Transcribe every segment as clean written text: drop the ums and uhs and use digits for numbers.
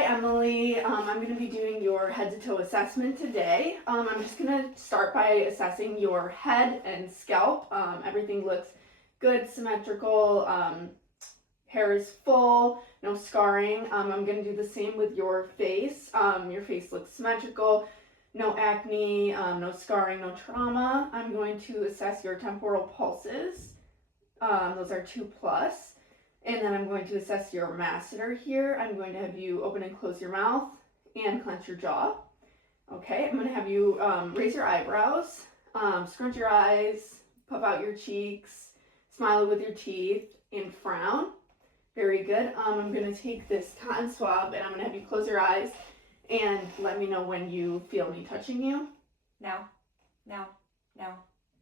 Hi, Emily. I'm going to be doing your head to toe assessment today. I'm just going to start by assessing your head and scalp. Everything looks good, symmetrical, hair is full, no scarring. I'm going to do the same with your face. Your face looks symmetrical, no acne, no scarring, no trauma. I'm going to assess your temporal pulses. Those are 2+. And then I'm going to assess your masseter here. I'm going to have you open and close your mouth and clench your jaw. Okay, I'm going to have you raise your eyebrows, scrunch your eyes, puff out your cheeks, smile with your teeth, and frown. Very good. I'm going to take this cotton swab and I'm going to have you close your eyes and let me know when you feel me touching you. Now, now, now,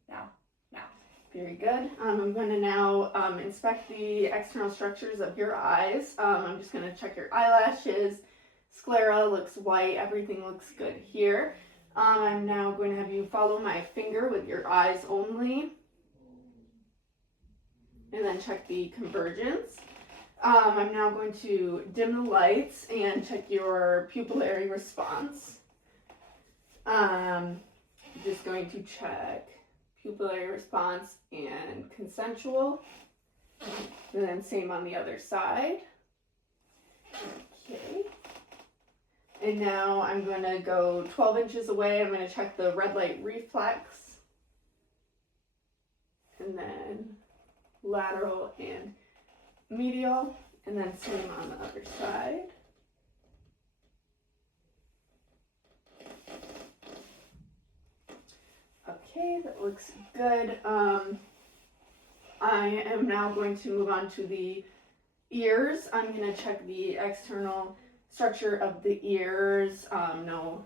now, now. Very good. I'm going to now inspect the external structures of your eyes. I'm just going to check your eyelashes. Sclera looks white. Everything looks good here. I'm now going to have you follow my finger with your eyes only. And then check the convergence. I'm now going to dim the lights and check your pupillary response. Just going to check pupillary response and consensual, and then same on the other side. Okay, and now I'm going to go 12 inches away. I'm going to check the red light reflex, and then lateral and medial, and then same on the other side. Okay, that looks good. I am now going to move on to the ears. I'm going to check the external structure of the ears. No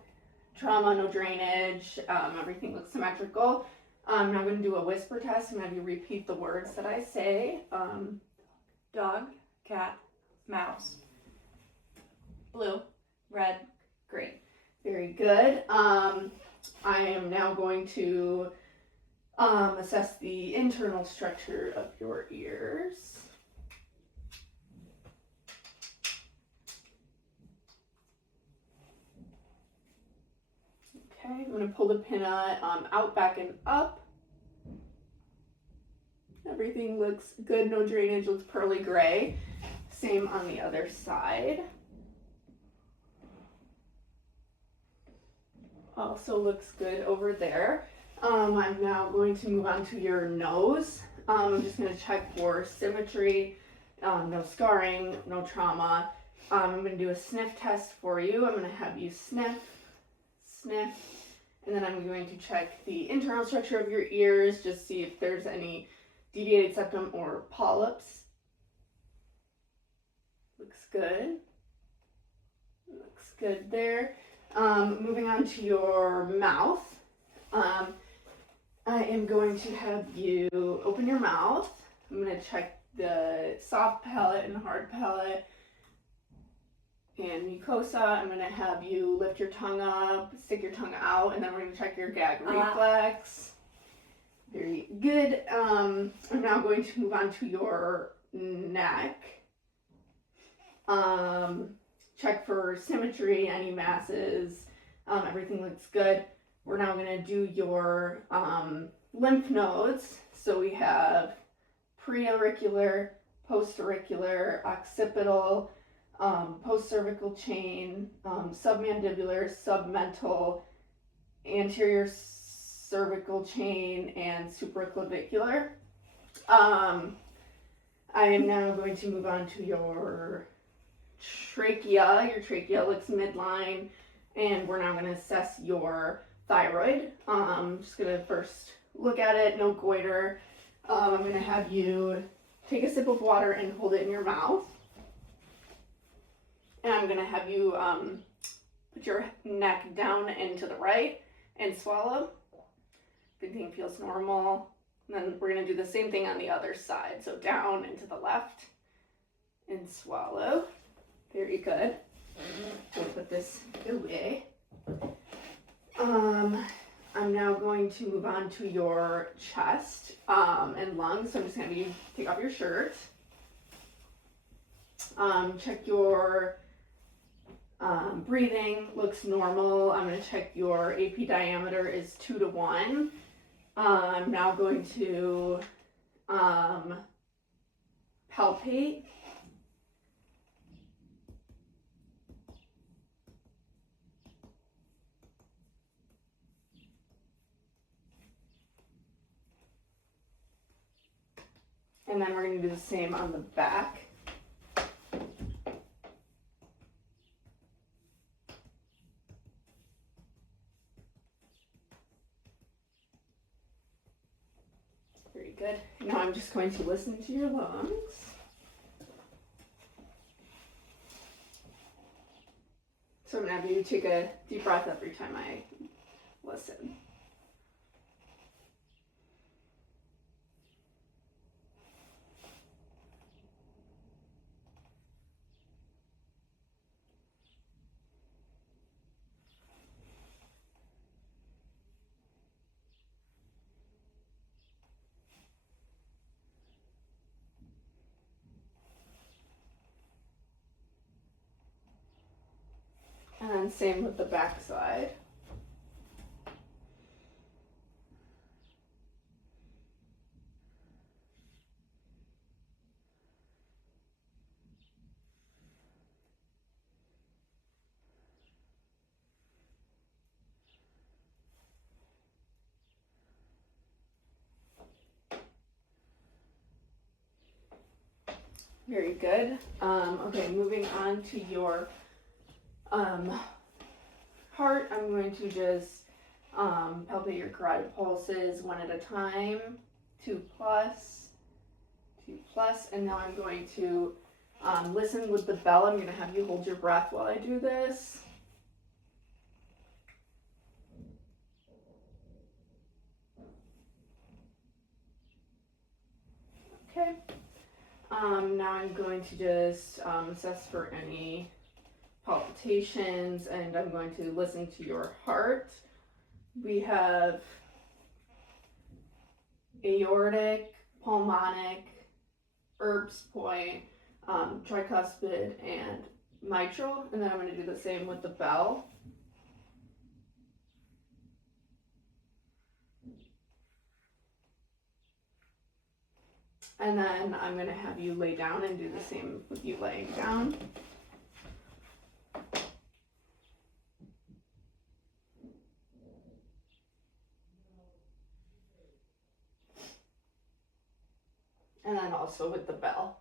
trauma, no drainage. Everything looks symmetrical. I'm now going to do a whisper test. I'm going to have you repeat the words that I say. Dog, cat, mouse. Blue, red, green. Very good. I am now going to assess the internal structure of your ears. Okay, I'm going to pull the pinna out, back, and up. Everything looks good, no drainage, looks pearly gray. Same on the other side. Also looks good over there. I'm now going to move on to your nose. I'm just going to check for symmetry, no scarring, no trauma. I'm going to do a sniff test for you. I'm going to have you sniff, and then I'm going to check the internal structure of your ears, just see if there's any deviated septum or polyps. Looks good. Looks good there. Moving on to your mouth. I am going to have you open your mouth. I'm going to check the soft palate and hard palate and mucosa. I'm going to have you lift your tongue up, stick your tongue out, and then we're going to check your gag reflex. Very good. I'm now going to move on to your neck. Check for symmetry, any masses. Everything looks good. We're now going to do your lymph nodes. So we have preauricular, postauricular, occipital, postcervical chain, submandibular, submental, anterior cervical chain, and supraclavicular. I am now going to move on to your trachea. Your trachea looks midline, and we're now going to assess your thyroid. I'm just going to first look at it, no goiter. I'm going to have you take a sip of water and hold it in your mouth. And I'm going to have you put your neck down and to the right and swallow. Everything feels normal. And then we're going to do the same thing on the other side. So down and to the left and swallow. Very good. We'll put this away. I'm now going to move on to your chest and lungs. So I'm just going to have you take off your shirt. Check your Breathing looks normal. I'm going to check your AP diameter is 2 to 1. I'm now going to palpate. And then we're going to do the same on the back. Very good. Now I'm just going to listen to your lungs. So I'm going to have you take a deep breath every time I listen. And then same with the back side. Very good. Okay, moving on to your heart, I'm going to just palpate your carotid pulses one at a time. 2 plus, 2 plus, and now I'm going to listen with the bell. I'm going to have you hold your breath while I do this. Okay. Now I'm going to just assess for any palpitations, and I'm going to listen to your heart. We have aortic, pulmonic, Erb's point, tricuspid, and mitral, and then I'm going to do the same with the bell. And then I'm going to have you lay down and do the same with you laying down. And then also with the bell.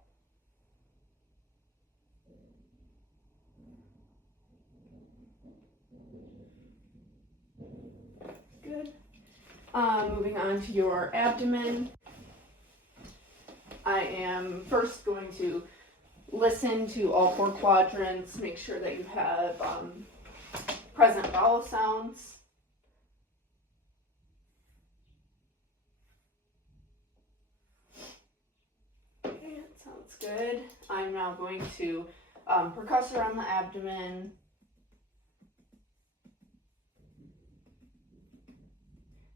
Good. Moving on to your abdomen. I am first going to listen to all 4 quadrants, make sure that you have present vowel sounds. Okay, that sounds good. I'm now going to percussor on the abdomen.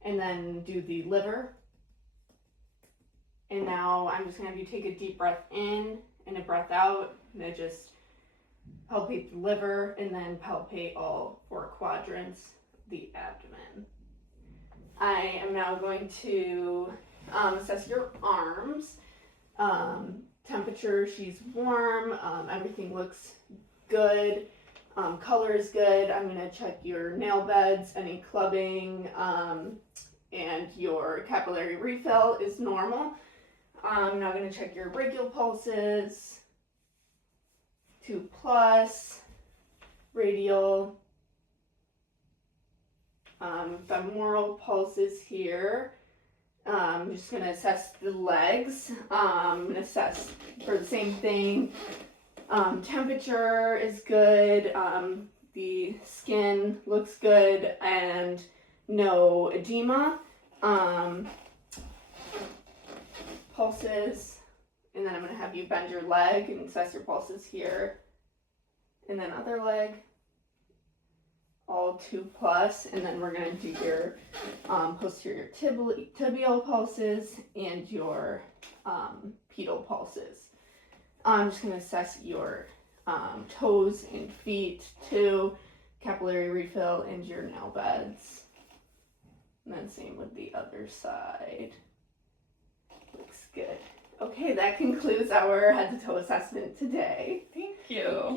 And then do the liver. And now I'm just going to have you take a deep breath in and a breath out. And then just palpate the liver and then palpate all 4 quadrants of the abdomen. I am now going to assess your arms. Temperature, she's warm. Everything looks good. Color is good. I'm going to check your nail beds, any clubbing, and your capillary refill is normal. I'm now going to check your brachial pulses, 2 plus, radial, femoral pulses here. I'm just going to assess the legs. I'm going to assess for the same thing. Temperature is good. The skin looks good and no edema. Pulses, and then I'm going to have you bend your leg and assess your pulses here, and then other leg, all 2 plus, and then we're going to do your posterior tibial pulses and your pedal pulses. I'm just going to assess your toes and feet. 2, capillary refill into your nail beds. And then same with the other side. Looks good. Okay, that concludes our head to toe assessment today. Thank you.